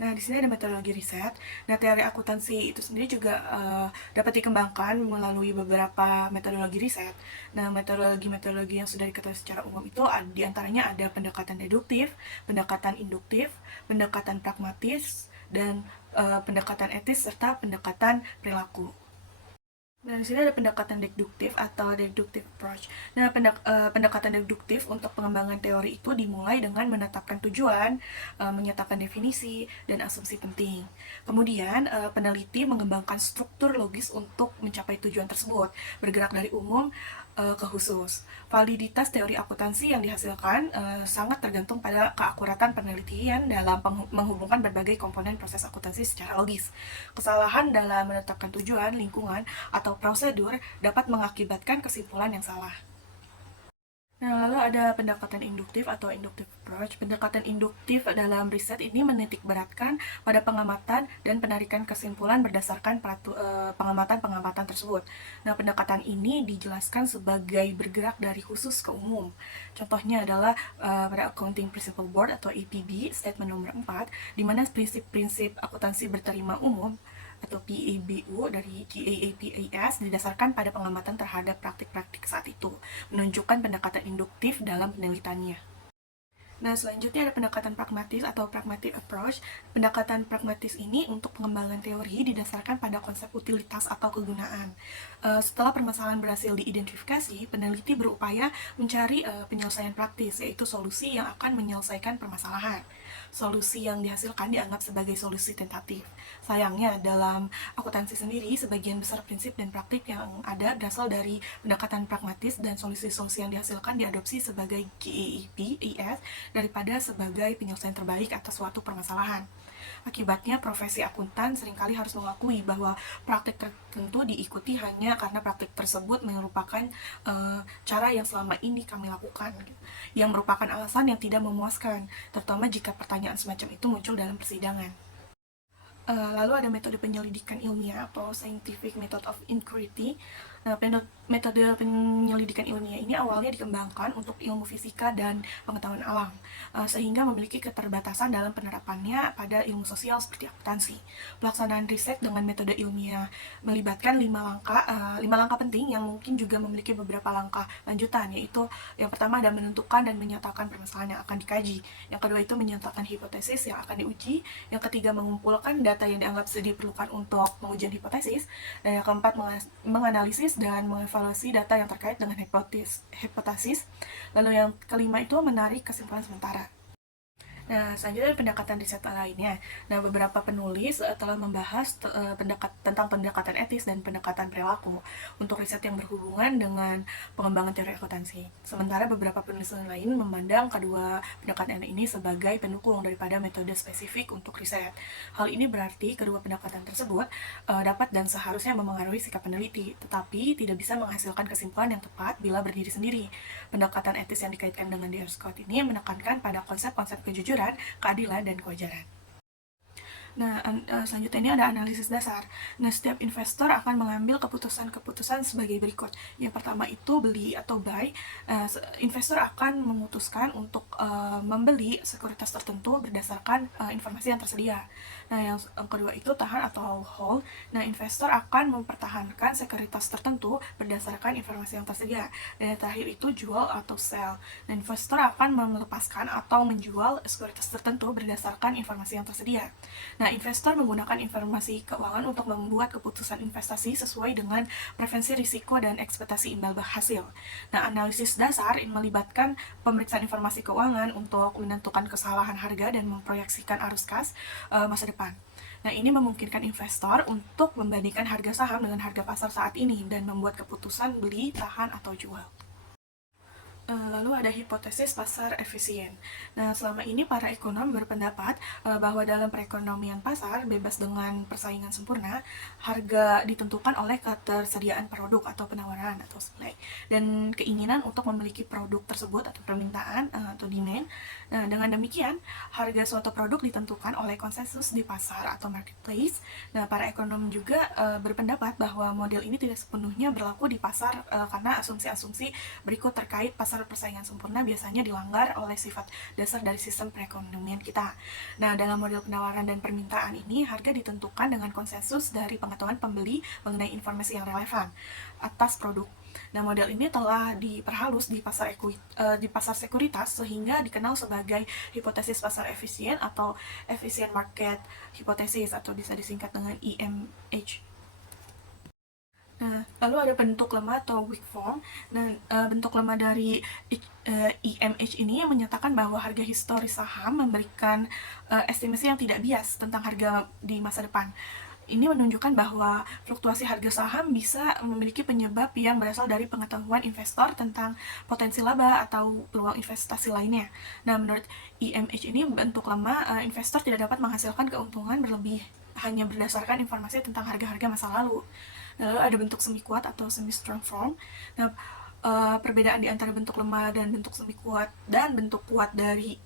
Nah, di sini ada metodologi riset. Nah, teori akuntansi itu sendiri juga dapat dikembangkan melalui beberapa metodologi riset. Nah, metodologi-metodologi yang sudah diketahui secara umum itu di antaranya ada pendekatan deduktif, pendekatan induktif, pendekatan pragmatis, dan pendekatan etis serta pendekatan perilaku. Nah, di sini ada pendekatan deduktif atau deductive approach. Nah, pendekatan deduktif untuk pengembangan teori itu dimulai dengan menetapkan tujuan, menyatakan definisi, dan asumsi penting. Kemudian, peneliti mengembangkan struktur logis untuk mencapai tujuan tersebut, bergerak dari umum ke khusus. Validitas teori akuntansi yang dihasilkan sangat tergantung pada keakuratan penelitian dalam menghubungkan berbagai komponen proses akuntansi secara logis. Kesalahan dalam menetapkan tujuan, lingkungan, atau prosedur dapat mengakibatkan kesimpulan yang salah. Nah, lalu ada pendekatan induktif atau inductive approach. Pendekatan induktif dalam riset ini menitikberatkan pada pengamatan dan penarikan kesimpulan berdasarkan pengamatan-pengamatan tersebut. Nah, pendekatan ini dijelaskan sebagai bergerak dari khusus ke umum. Contohnya adalah pada Accounting Principle Board atau APB, statement nomor 4, di mana prinsip-prinsip akuntansi berterima umum atau PABU dari GAAPAS didasarkan pada pengamatan terhadap praktik-praktik saat itu, menunjukkan pendekatan induktif dalam penelitiannya. Nah, selanjutnya ada pendekatan pragmatis atau pragmatic approach. Pendekatan pragmatis ini untuk pengembangan teori didasarkan pada konsep utilitas atau kegunaan. Setelah permasalahan berhasil diidentifikasi, peneliti berupaya mencari penyelesaian praktis, yaitu solusi yang akan menyelesaikan permasalahan. Solusi yang dihasilkan dianggap sebagai solusi tentatif. Sayangnya, dalam akuntansi sendiri, sebagian besar prinsip dan praktik yang ada berasal dari pendekatan pragmatis dan solusi-solusi yang dihasilkan diadopsi sebagai GAAPES daripada sebagai penyelesaian terbaik atas suatu permasalahan. Akibatnya, profesi akuntan seringkali harus mengakui bahwa praktik tertentu diikuti hanya karena praktik tersebut merupakan cara yang selama ini kami lakukan, yang merupakan alasan yang tidak memuaskan, terutama jika pertanyaan semacam itu muncul dalam persidangan. Lalu ada metode penyelidikan ilmiah atau scientific method of inquiry. Nah, metode penyelidikan ilmiah ini awalnya dikembangkan untuk ilmu fisika dan pengetahuan alam, sehingga memiliki keterbatasan dalam penerapannya pada ilmu sosial seperti akuntansi. Pelaksanaan riset dengan metode ilmiah melibatkan 5 langkah penting yang mungkin juga memiliki beberapa langkah lanjutan, yaitu yang pertama ada menentukan dan menyatakan permasalahan yang akan dikaji. Yang kedua itu menyatakan hipotesis yang akan diuji. Yang ketiga mengumpulkan data yang dianggap diperlukan untuk pengujian hipotesis. Dan yang keempat menganalisis dan mengevaluasi data yang terkait dengan hipotesis. Lalu yang kelima itu menarik kesimpulan sementara. Nah, selanjutnya pendekatan riset lainnya. Nah, beberapa penulis telah membahas tentang pendekatan etis dan pendekatan perilaku untuk riset yang berhubungan dengan pengembangan teori akuntansi. Sementara beberapa penulis lain memandang kedua pendekatan ini sebagai pendukung daripada metode spesifik untuk riset. Hal ini berarti kedua pendekatan tersebut dapat dan seharusnya memengaruhi sikap peneliti, tetapi tidak bisa menghasilkan kesimpulan yang tepat bila berdiri sendiri. Pendekatan etis yang dikaitkan dengan D.R. Scott ini menekankan pada konsep-konsep kejujuran, keadilan, dan kewajaran. Nah, selanjutnya ini ada analisis dasar. Nah, setiap investor akan mengambil keputusan-keputusan sebagai berikut. Yang pertama itu beli atau buy. Investor akan memutuskan untuk membeli sekuritas tertentu berdasarkan informasi yang tersedia. Nah, yang kedua itu tahan atau hold. Nah, investor akan mempertahankan sekuritas tertentu berdasarkan informasi yang tersedia. Dan yang terakhir itu jual atau sell. Nah, investor akan melepaskan atau menjual sekuritas tertentu berdasarkan informasi yang tersedia. Nah, investor menggunakan informasi keuangan untuk membuat keputusan investasi sesuai dengan preferensi risiko dan ekspektasi imbal hasil. Nah, analisis dasar ini melibatkan pemeriksaan informasi keuangan untuk menentukan kesalahan harga dan memproyeksikan arus kas masa depan. Nah, ini memungkinkan investor untuk membandingkan harga saham dengan harga pasar saat ini dan membuat keputusan beli, tahan, atau jual. Lalu ada hipotesis pasar efisien. Nah, selama ini para ekonom berpendapat bahwa dalam perekonomian pasar bebas dengan persaingan sempurna, harga ditentukan oleh ketersediaan produk atau penawaran atau supply dan keinginan untuk memiliki produk tersebut atau permintaan atau demand. Nah, dengan demikian, harga suatu produk ditentukan oleh konsensus di pasar atau marketplace. Nah, para ekonom juga berpendapat bahwa model ini tidak sepenuhnya berlaku di pasar karena asumsi-asumsi berikut terkait pasar persaingan sempurna biasanya dilanggar oleh sifat dasar dari sistem perekonomian kita. Nah, dalam model penawaran dan permintaan ini, harga ditentukan dengan konsensus dari pengetahuan pembeli mengenai informasi yang relevan atas produk. Nah, model ini telah diperhalus di pasar sekuritas sehingga dikenal sebagai hipotesis pasar efisien atau efficient market hypothesis atau bisa disingkat dengan EMH. Nah, lalu ada bentuk lemah atau weak form. Nah, bentuk lemah dari EMH ini yang menyatakan bahwa harga historis saham memberikan estimasi yang tidak bias tentang harga di masa depan. Ini menunjukkan bahwa fluktuasi harga saham bisa memiliki penyebab yang berasal dari pengetahuan investor tentang potensi laba atau peluang investasi lainnya. Nah, menurut EMH ini bentuk lemah, investor tidak dapat menghasilkan keuntungan berlebih hanya berdasarkan informasi tentang harga-harga masa lalu. Nah, lalu ada bentuk semi kuat atau semi strong form. Nah, perbedaan di antara bentuk lemah dan bentuk semi kuat dan bentuk kuat dari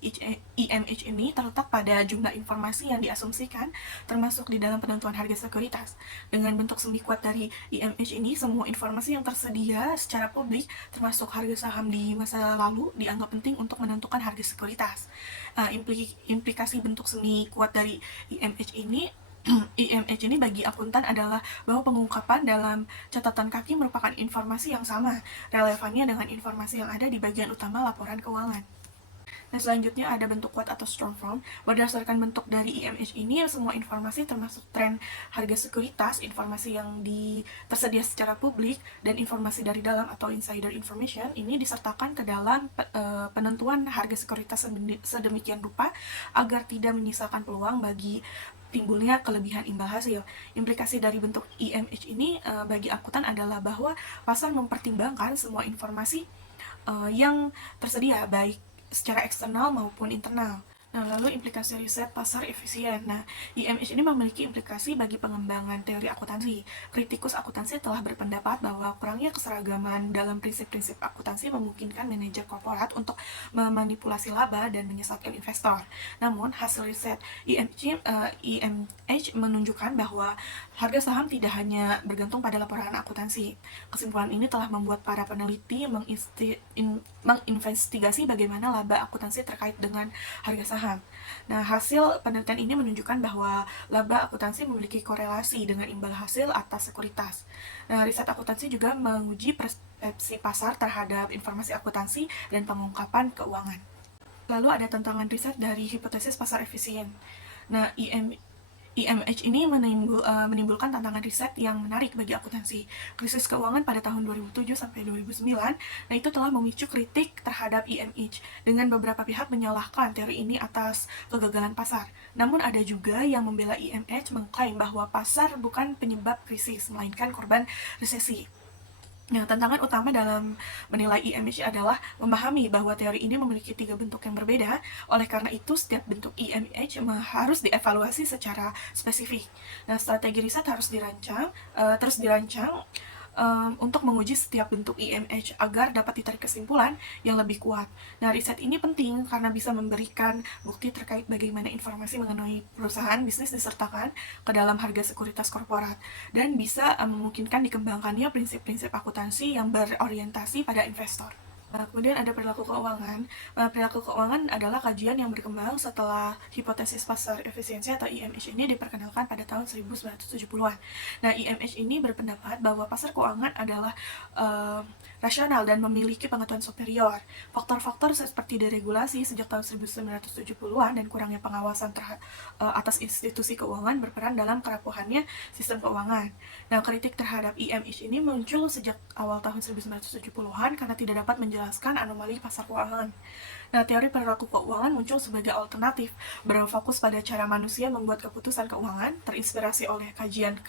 EMH ini terletak pada jumlah informasi yang diasumsikan termasuk di dalam penentuan harga sekuritas. Dengan bentuk semi kuat dari EMH ini, semua informasi yang tersedia secara publik termasuk harga saham di masa lalu dianggap penting untuk menentukan harga sekuritas. Implikasi bentuk semi kuat dari EMH ini IMH ini bagi akuntan adalah bahwa pengungkapan dalam catatan kaki merupakan informasi yang sama, relevannya dengan informasi yang ada di bagian utama laporan keuangan. Nah, selanjutnya ada bentuk kuat atau strong form. Berdasarkan bentuk dari IMH ini, semua informasi termasuk tren harga sekuritas, informasi yang tersedia secara publik, dan informasi dari dalam atau insider information ini disertakan ke dalam penentuan harga sekuritas sedemikian rupa agar tidak menyisakan peluang bagi timbulnya kelebihan imbal hasil. Implikasi dari bentuk IMH ini bagi akuntan adalah bahwa pasar mempertimbangkan semua informasi yang tersedia, baik secara eksternal maupun internal. Nah, lalu implikasi riset pasar efisien. Nah, IMH ini memiliki implikasi bagi pengembangan teori akuntansi. Kritikus akuntansi telah berpendapat bahwa kurangnya keseragaman dalam prinsip-prinsip akuntansi memungkinkan manajer korporat untuk memanipulasi laba dan menyesatkan investor. Namun, hasil riset IMH menunjukkan bahwa harga saham tidak hanya bergantung pada laporan akuntansi. Kesimpulan ini telah membuat para peneliti menginvestigasi bagaimana laba akuntansi terkait dengan harga saham. Nah, hasil penelitian ini menunjukkan bahwa laba akuntansi memiliki korelasi dengan imbal hasil atas sekuritas. Nah, riset akuntansi juga menguji persepsi pasar terhadap informasi akuntansi dan pengungkapan keuangan. Lalu ada tantangan riset dari hipotesis pasar efisien. Nah, IMH ini menimbulkan tantangan riset yang menarik bagi akuntansi. Krisis keuangan pada tahun 2007 sampai 2009, nah itu telah memicu kritik terhadap IMH dengan beberapa pihak menyalahkan teori ini atas kegagalan pasar. Namun ada juga yang membela IMH mengklaim bahwa pasar bukan penyebab krisis, melainkan korban resesi. Nah, tantangan utama dalam menilai IMH adalah memahami bahwa teori ini memiliki 3 bentuk yang berbeda. Oleh karena itu, setiap bentuk IMH harus dievaluasi secara spesifik. Nah, strategi riset harus terus dirancang untuk menguji setiap bentuk IMH agar dapat ditarik kesimpulan yang lebih kuat. Nah, riset ini penting karena bisa memberikan bukti terkait bagaimana informasi mengenai perusahaan bisnis disertakan ke dalam harga sekuritas korporat dan bisa memungkinkan dikembangkannya prinsip-prinsip akuntansi yang berorientasi pada investor. Kemudian ada perilaku keuangan. Perilaku keuangan adalah kajian yang berkembang setelah hipotesis pasar efisiensi atau IMH ini diperkenalkan pada tahun 1970-an. Nah, IMH ini berpendapat bahwa pasar keuangan adalah rasional dan memiliki pengetahuan superior. Faktor-faktor seperti deregulasi sejak tahun 1970-an dan kurangnya pengawasan atas institusi keuangan berperan dalam kerapuhannya sistem keuangan. Nah, kritik terhadap IMH ini muncul sejak awal tahun 1970-an karena tidak dapat menjelaskan anomali pasar keuangan. Nah, teori perilaku keuangan muncul sebagai alternatif, berfokus pada cara manusia membuat keputusan keuangan, terinspirasi oleh kajian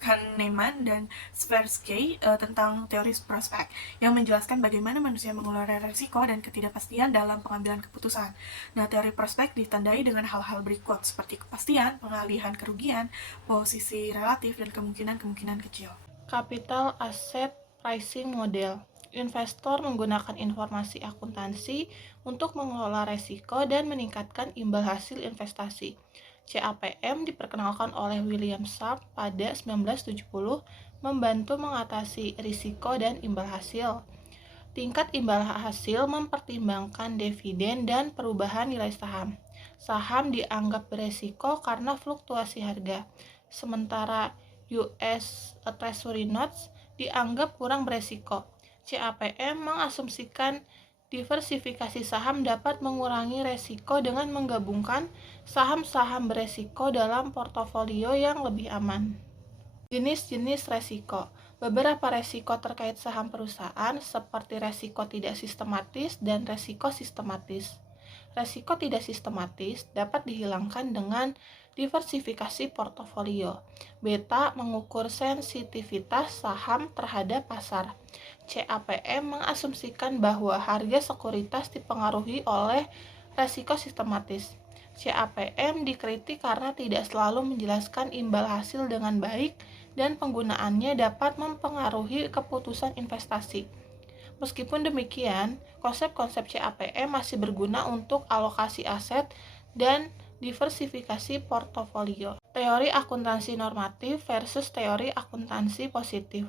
Kahneman dan Tversky tentang teori prospek, yang menjelaskan bagaimana manusia mengelola risiko dan ketidakpastian dalam pengambilan keputusan. Nah, teori prospek ditandai dengan hal-hal berikut, seperti kepastian, pengalihan kerugian, posisi relatif, dan kemungkinan-kemungkinan kecil. Capital Asset Pricing Model. Investor menggunakan informasi akuntansi untuk mengelola resiko dan meningkatkan imbal hasil investasi. CAPM diperkenalkan oleh William Sharpe pada 1970, membantu mengatasi risiko dan imbal hasil. Tingkat imbal hasil mempertimbangkan dividen dan perubahan nilai saham. Saham dianggap beresiko karena fluktuasi harga, sementara US Treasury Notes dianggap kurang beresiko. CAPM mengasumsikan diversifikasi saham dapat mengurangi resiko dengan menggabungkan saham-saham beresiko dalam portofolio yang lebih aman. Jenis-jenis resiko. Beberapa resiko terkait saham perusahaan seperti resiko tidak sistematis dan resiko sistematis. Resiko tidak sistematis dapat dihilangkan dengan diversifikasi portofolio. Beta mengukur sensitivitas saham terhadap pasar. CAPM mengasumsikan bahwa harga sekuritas dipengaruhi oleh resiko sistematis. CAPM dikritik karena tidak selalu menjelaskan imbal hasil dengan baik dan penggunaannya dapat mempengaruhi keputusan investasi. Meskipun demikian, konsep-konsep CAPM masih berguna untuk alokasi aset dan diversifikasi portofolio. Teori akuntansi normatif versus teori akuntansi positif.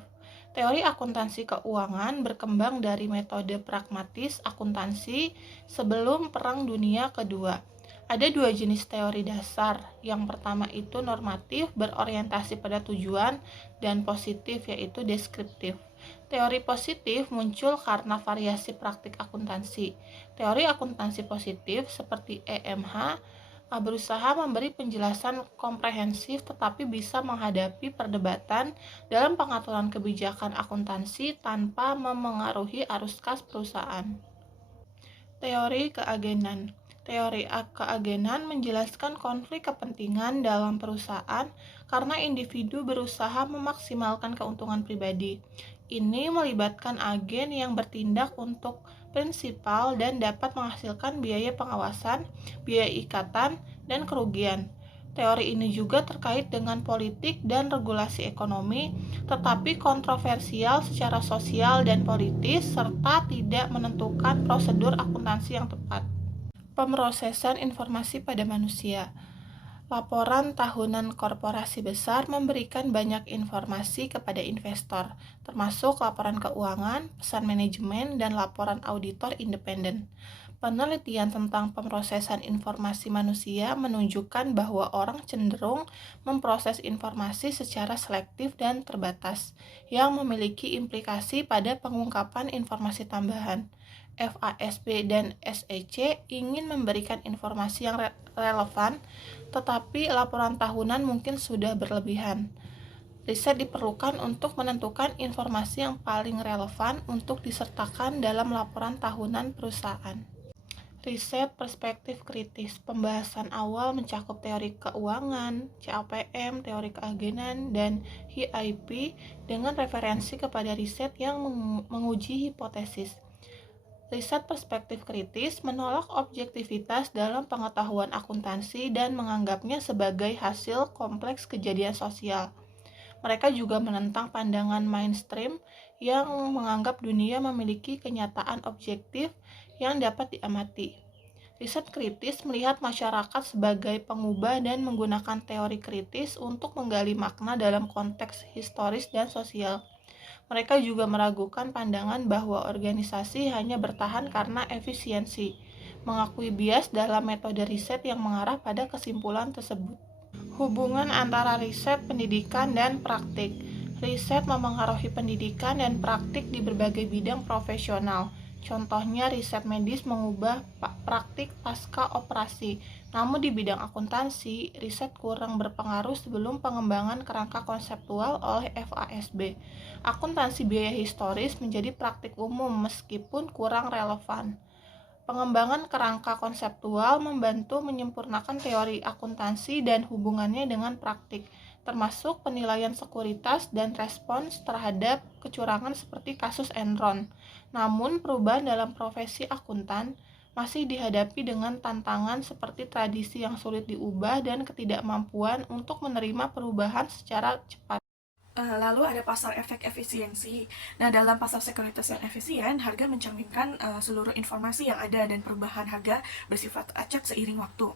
Teori akuntansi keuangan berkembang dari metode pragmatis akuntansi sebelum Perang Dunia Kedua. Ada dua jenis teori dasar. Yang pertama itu normatif, berorientasi pada tujuan, dan positif, yaitu deskriptif. Teori positif muncul karena variasi praktik akuntansi. Teori akuntansi positif seperti EMH berusaha memberi penjelasan komprehensif tetapi bisa menghadapi perdebatan dalam pengaturan kebijakan akuntansi tanpa memengaruhi arus kas perusahaan. Teori keagenan. Teori keagenan menjelaskan konflik kepentingan dalam perusahaan karena individu berusaha memaksimalkan keuntungan pribadi. Ini melibatkan agen yang bertindak untuk prinsipal dan dapat menghasilkan biaya pengawasan, biaya ikatan, dan kerugian. Teori ini juga terkait dengan politik dan regulasi ekonomi, tetapi kontroversial secara sosial dan politis, serta tidak menentukan prosedur akuntansi yang tepat. Pemrosesan informasi pada manusia. Laporan tahunan korporasi besar memberikan banyak informasi kepada investor, termasuk laporan keuangan, pesan manajemen, dan laporan auditor independen. Penelitian tentang pemrosesan informasi manusia menunjukkan bahwa orang cenderung memproses informasi secara selektif dan terbatas, yang memiliki implikasi pada pengungkapan informasi tambahan. FASB dan SEC ingin memberikan informasi yang relevan, tetapi laporan tahunan mungkin sudah berlebihan. Riset diperlukan untuk menentukan informasi yang paling relevan untuk disertakan dalam laporan tahunan perusahaan. Riset perspektif kritis. Pembahasan awal mencakup teori keuangan, CAPM, teori keagenan, dan HIP dengan referensi kepada riset yang menguji hipotesis. Riset perspektif kritis menolak objektivitas dalam pengetahuan akuntansi dan menganggapnya sebagai hasil kompleks kejadian sosial. Mereka juga menentang pandangan mainstream yang menganggap dunia memiliki kenyataan objektif yang dapat diamati. Riset kritis melihat masyarakat sebagai pengubah dan menggunakan teori kritis untuk menggali makna dalam konteks historis dan sosial. Mereka juga meragukan pandangan bahwa organisasi hanya bertahan karena efisiensi, mengakui bias dalam metode riset yang mengarah pada kesimpulan tersebut. Hubungan antara riset, pendidikan, dan praktik. Riset memengaruhi pendidikan dan praktik di berbagai bidang profesional. Contohnya, riset medis mengubah praktik pasca operasi. Namun di bidang akuntansi, riset kurang berpengaruh sebelum pengembangan kerangka konseptual oleh FASB. Akuntansi biaya historis menjadi praktik umum meskipun kurang relevan. Pengembangan kerangka konseptual membantu menyempurnakan teori akuntansi dan hubungannya dengan praktik, termasuk penilaian sekuritas dan respons terhadap kecurangan seperti kasus Enron. Namun, perubahan dalam profesi akuntan masih dihadapi dengan tantangan seperti tradisi yang sulit diubah dan ketidakmampuan untuk menerima perubahan secara cepat. Lalu ada pasar efek efisiensi. Nah, dalam pasar sekuritas yang efisien, harga mencerminkan seluruh informasi yang ada dan perubahan harga bersifat acak seiring waktu.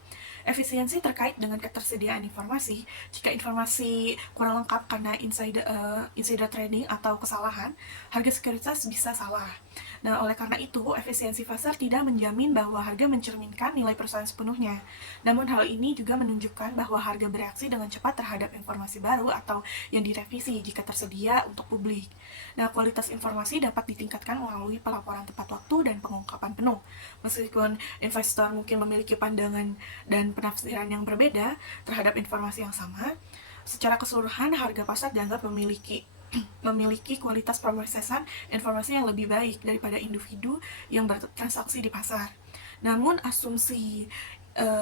Efisiensi terkait dengan ketersediaan informasi. Jika informasi kurang lengkap karena insider trading atau kesalahan, harga sekuritas bisa salah. Nah, oleh karena itu, efisiensi pasar tidak menjamin bahwa harga mencerminkan nilai perusahaan sepenuhnya. Namun, hal ini juga menunjukkan bahwa harga bereaksi dengan cepat terhadap informasi baru atau yang direvisi jika tersedia untuk publik. Nah, kualitas informasi dapat ditingkatkan melalui pelaporan tepat waktu dan pengungkapan penuh. Meskipun investor mungkin memiliki pandangan dan penafsiran yang berbeda terhadap informasi yang sama, secara keseluruhan harga pasar dianggap memiliki kualitas pemrosesan informasi yang lebih baik daripada individu yang bertransaksi di pasar. Namun asumsi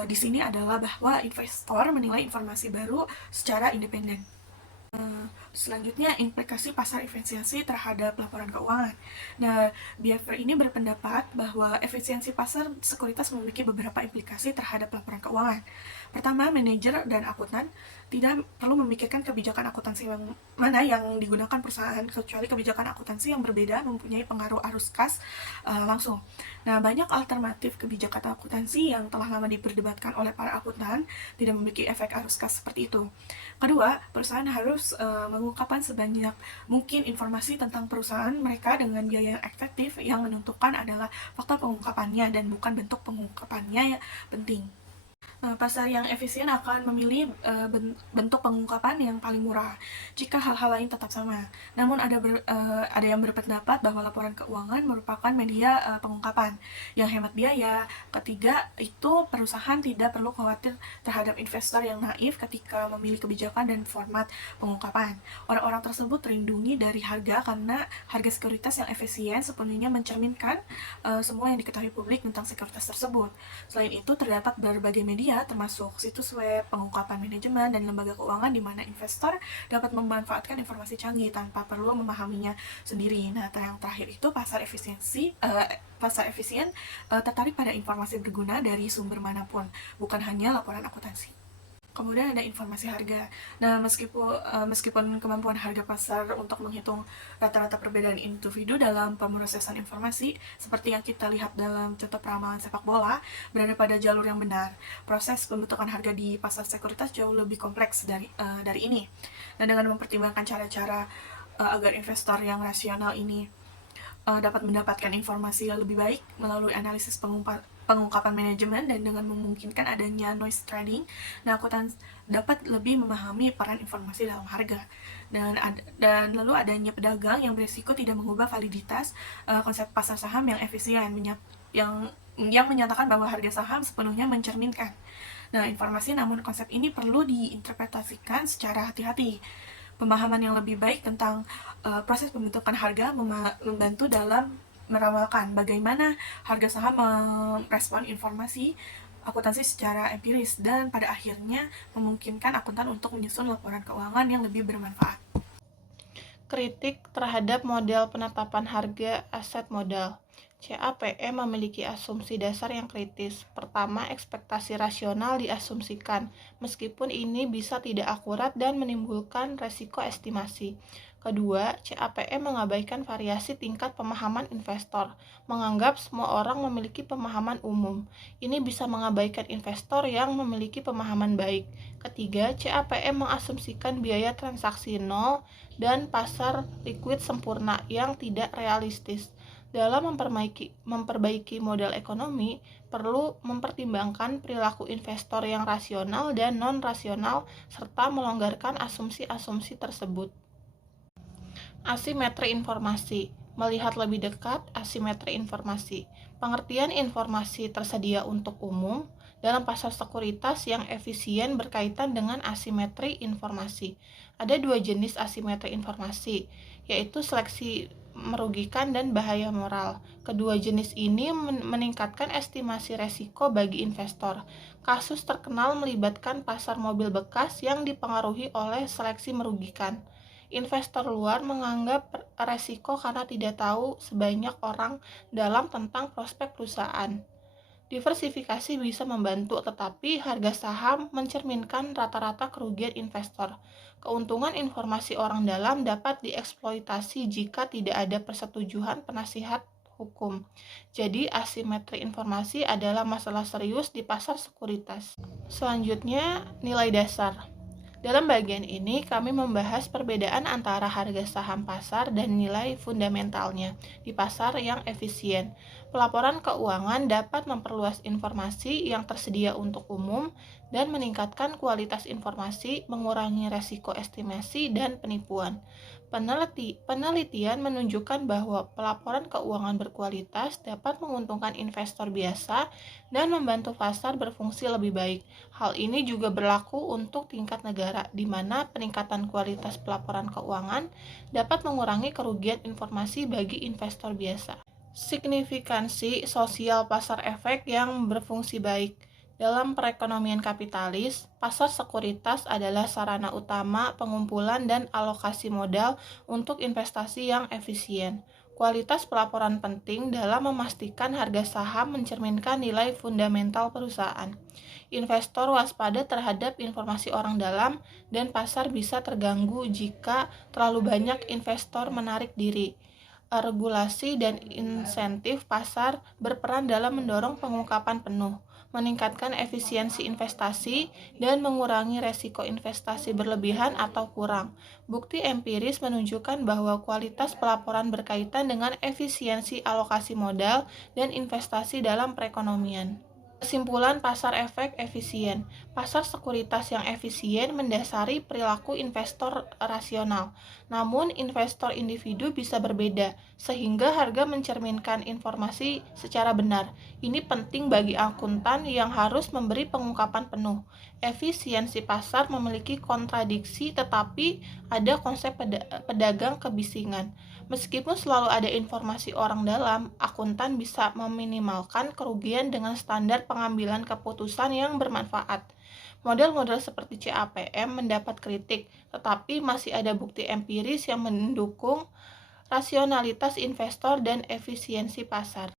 di sini adalah bahwa investor menilai informasi baru secara independen. Selanjutnya, implikasi pasar efisiensi terhadap laporan keuangan. Nah, Biafra ini berpendapat bahwa efisiensi pasar sekuritas memiliki beberapa implikasi terhadap laporan keuangan. Pertama, manajer dan akuntan tidak perlu memikirkan kebijakan akuntansi yang mana yang digunakan perusahaan, kecuali kebijakan akuntansi yang berbeda mempunyai pengaruh arus kas langsung. Nah, banyak alternatif kebijakan akuntansi yang telah lama diperdebatkan oleh para akuntan tidak memiliki efek arus kas seperti itu. Kedua, perusahaan harus mengungkapkan sebanyak mungkin informasi tentang perusahaan mereka dengan biaya yang efektif. Yang menentukan adalah faktor pengungkapannya dan bukan bentuk pengungkapannya yang penting. Pasar yang efisien akan memilih bentuk pengungkapan yang paling murah jika hal-hal lain tetap sama. Namun ada yang berpendapat bahwa laporan keuangan merupakan media pengungkapan yang hemat biaya. Ketiga, itu perusahaan tidak perlu khawatir terhadap investor yang naif ketika memilih kebijakan dan format pengungkapan. Orang-orang tersebut terlindungi dari harga karena harga sekuritas yang efisien sepenuhnya mencerminkan semua yang diketahui publik tentang sekuritas tersebut. Selain itu, terdapat berbagai media termasuk situs web, pengungkapan manajemen, dan lembaga keuangan di mana investor dapat memanfaatkan informasi canggih tanpa perlu memahaminya sendiri. Nah, yang terakhir itu pasar efisien tertarik pada informasi berguna dari sumber manapun, bukan hanya laporan akuntansi. Kemudian ada informasi harga. Nah, meskipun kemampuan harga pasar untuk menghitung rata-rata perbedaan individu dalam pemrosesan informasi, seperti yang kita lihat dalam contoh peramalan sepak bola, berada pada jalur yang benar. Proses pembentukan harga di pasar sekuritas jauh lebih kompleks dari ini. Nah, dengan mempertimbangkan cara-cara agar investor yang rasional ini dapat mendapatkan informasi yang lebih baik melalui analisis pengungkapan manajemen dan dengan memungkinkan adanya noise trading, nah akuntan dapat lebih memahami peran informasi dalam harga. Dan lalu adanya pedagang yang berisiko tidak mengubah validitas konsep pasar saham yang efisien, yang menyatakan bahwa harga saham sepenuhnya mencerminkan informasi, namun konsep ini perlu diinterpretasikan secara hati-hati. Pemahaman yang lebih baik tentang proses pembentukan harga membantu dalam meramalkan bagaimana harga saham merespon informasi akuntansi secara empiris dan pada akhirnya memungkinkan akuntan untuk menyusun laporan keuangan yang lebih bermanfaat. Kritik terhadap model penetapan harga aset modal. CAPM memiliki asumsi dasar yang kritis. Pertama, ekspektasi rasional diasumsikan, meskipun ini bisa tidak akurat dan menimbulkan resiko estimasi. Kedua, CAPM mengabaikan variasi tingkat pemahaman investor, menganggap semua orang memiliki pemahaman umum. Ini bisa mengabaikan investor yang memiliki pemahaman baik. Ketiga, CAPM mengasumsikan biaya transaksi nol dan pasar liquid sempurna yang tidak realistis. Dalam memperbaiki model ekonomi, perlu mempertimbangkan perilaku investor yang rasional dan non-rasional serta melonggarkan asumsi-asumsi tersebut. Asimetri informasi. Melihat lebih dekat asimetri informasi. Pengertian informasi tersedia untuk umum dalam pasar sekuritas yang efisien berkaitan dengan asimetri informasi. Ada dua jenis asimetri informasi, yaitu seleksi merugikan dan bahaya moral. Kedua jenis ini meningkatkan estimasi resiko bagi investor. Kasus terkenal melibatkan pasar mobil bekas yang dipengaruhi oleh seleksi merugikan. Investor luar menganggap resiko karena tidak tahu sebanyak orang dalam tentang prospek perusahaan. Diversifikasi bisa membantu, tetapi harga saham mencerminkan rata-rata kerugian investor. Keuntungan informasi orang dalam dapat dieksploitasi jika tidak ada persetujuan penasihat hukum. Jadi, asimetri informasi adalah masalah serius di pasar sekuritas. Selanjutnya, nilai dasar. Dalam bagian ini, kami membahas perbedaan antara harga saham pasar dan nilai fundamentalnya di pasar yang efisien. Pelaporan keuangan dapat memperluas informasi yang tersedia untuk umum dan meningkatkan kualitas informasi, mengurangi resiko estimasi dan penipuan. Penelitian menunjukkan bahwa pelaporan keuangan berkualitas dapat menguntungkan investor biasa dan membantu pasar berfungsi lebih baik. Hal ini juga berlaku untuk tingkat negara, di mana peningkatan kualitas pelaporan keuangan dapat mengurangi kerugian informasi bagi investor biasa. Signifikansi sosial pasar efek yang berfungsi baik. Dalam perekonomian kapitalis, pasar sekuritas adalah sarana utama pengumpulan dan alokasi modal untuk investasi yang efisien. Kualitas pelaporan penting dalam memastikan harga saham mencerminkan nilai fundamental perusahaan. Investor waspada terhadap informasi orang dalam, dan pasar bisa terganggu jika terlalu banyak investor menarik diri. Regulasi dan insentif pasar berperan dalam mendorong pengungkapan penuh, meningkatkan efisiensi investasi, dan mengurangi resiko investasi berlebihan atau kurang. Bukti empiris menunjukkan bahwa kualitas pelaporan berkaitan dengan efisiensi alokasi modal dan investasi dalam perekonomian. Kesimpulan pasar efek efisien. Pasar sekuritas yang efisien mendasari perilaku investor rasional. Namun, investor individu bisa berbeda, sehingga harga mencerminkan informasi secara benar. Ini penting bagi akuntan yang harus memberi pengungkapan penuh. Efisiensi pasar memiliki kontradiksi, tetapi ada konsep pedagang kebisingan. Meskipun selalu ada informasi orang dalam, akuntan bisa meminimalkan kerugian dengan standar pengambilan keputusan yang bermanfaat. Model-model seperti CAPM mendapat kritik, tetapi masih ada bukti empiris yang mendukung rasionalitas investor dan efisiensi pasar.